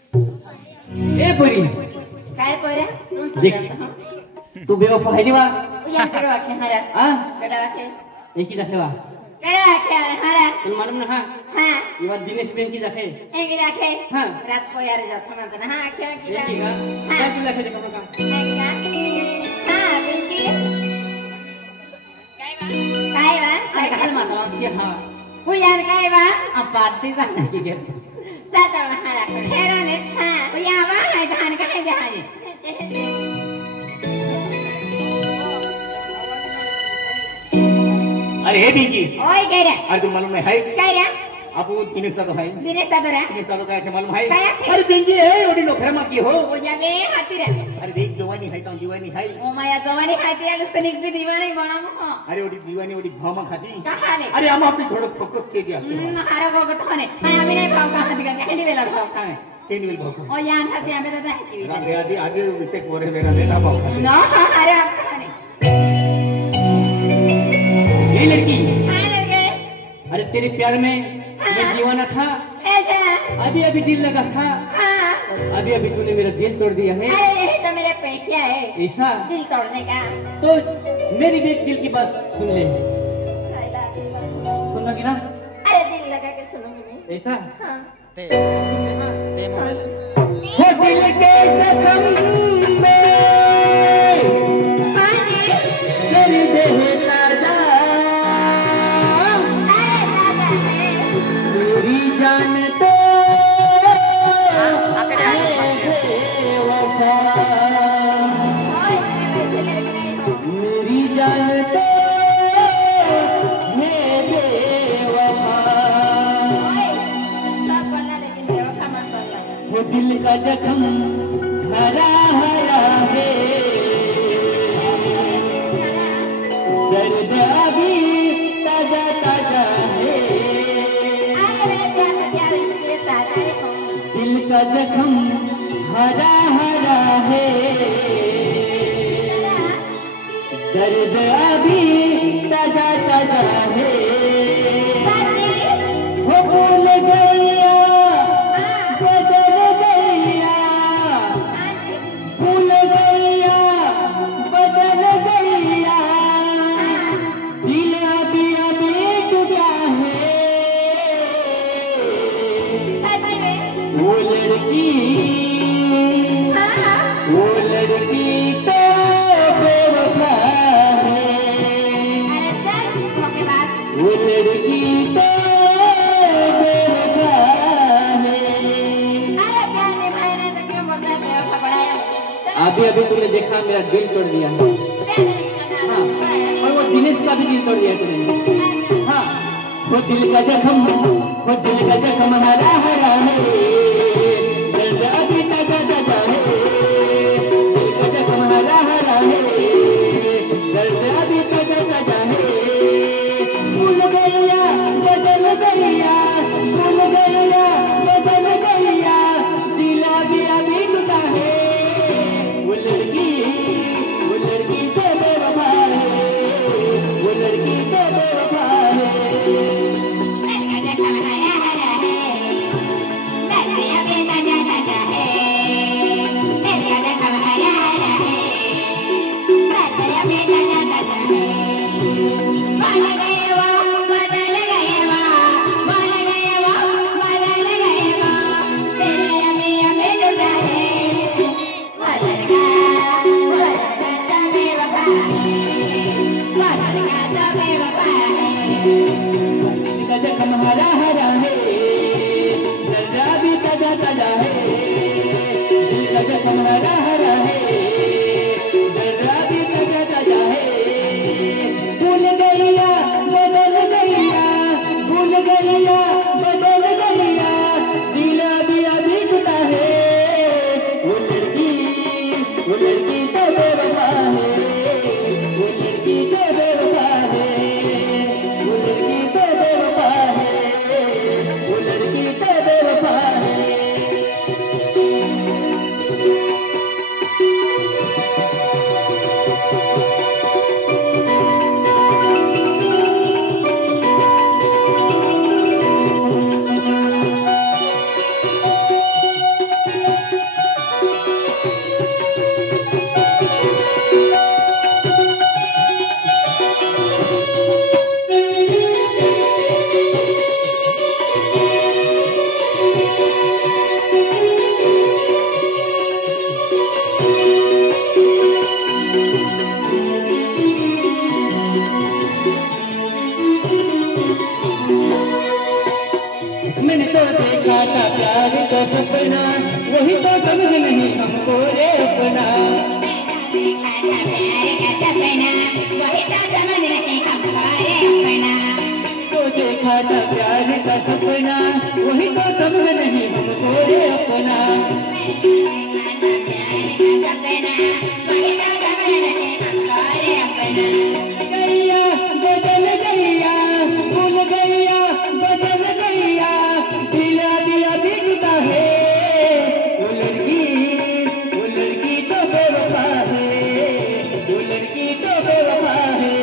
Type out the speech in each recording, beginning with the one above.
ए परी काय पोरे देख तू बेवफा है वा या करो आखे हरा हां कड़ा आखे एक ही देखे वा कड़ा आखे हरा तुम मालूम ना हां हां ये बात दिनेश पेन की देखे एक ही आखे हां रात को यार जा समझ ना हां आखे की एक ही का क्या तू देखे देखो का हां बिल्कुल काय वा अरे कल माता की हां वो यार काय वा अब बात नहीं जाने की के जाता हरा हेरो ने हां वो या वा है धान का है जहां अरे हे बीजी ओए कह रहा अरे तुम मालूम है कह रहा आप वो दिनेश का तो है दिनेश का तो रहा दिनेश का तो कैसे मालूम है क्या? अरे बेंजी है ओडी नोकरा मा की हो वो जागे हाथी रे अरे देख जवानी है तो जीवानी है ओ माया जवानी खाती है उसको निक से दीवानी बनामो अरे ओडी जीवानी ओडी भामा खाती कहा ले अरे हम आपने थोड़ा फोकस के दिया हारो को तो ने मैं अभी नहीं भाव कहां दिखा कैंडी वेला भाव कहां तीन मिल भाव ओ यान खाती हमें तो है की रात आदि आदि विषय कोरे मेरा लेना भाव ना अरे आप कहां ये लड़की हां लगे अरे तेरे प्यार में मैं दीवाना था ऐसा अभी अभी दिल लगा था हां अभी अभी तूने मेरा दिल तोड़ दिया है अरे यही तो मेरे पैसे है ऐसा दिल तोड़ने का तो मेरी भी दिल की बात सुन ले सुनोगी ना अरे दिल लगा के सुनूंगी मैं ऐसा हां हो दिल के जख्म में कर दे ताजा मेरी जान तो मेरी जान तो मेरे वफा वो दिल का जख्म हरा हरा है दर्द अभी ताजा ताजा है दिल का जख्म हरा हरा है दर्द अभी ताजा ताजा है वो भूल गया बदल गया भूल गया बदल गया दिल अभी अभी टूटा है वो लड़की तो बेवफा है वो लड़की तो बेवफा है अभी अभी तुमने देखा मेरा दिल तोड़ दिया हाँ और वो दिनेश का भी दिल तोड़ दिया तुमने हाँ वो दिल का जख्म हरा हरा है दर्द अभी ताजा ताजा है दिल का जख्म हरा हरा है दर्द अभी ताजा ताजा है भूल गया बदल गया भूल गया बदल गया दिल अभी अभी टूटा है वो लड़की तो बेवफा है वो लड़की तो बेवफा है वही तो समझ नहीं हमको रे अपना। देखा था प्यार का सपना, वही तो समझ नहीं हमको रे अपना। तो देखा था प्यार का सपना, वही तो समझ नहीं हमको रे अपना। गैया बदल गैया, भूल गैया बदल गैया, दिया दिया बिकता है। वो लड़की तो बेवफा है, वो लड़की तो बेवफा है।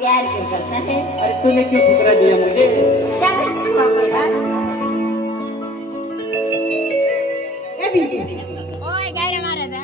प्यार क्यों करता है? अरे तूने क्यों ठुकरा दिया मुझे? क्या हुआ कोई बात? ए बीजी, ओए गैर मारे था।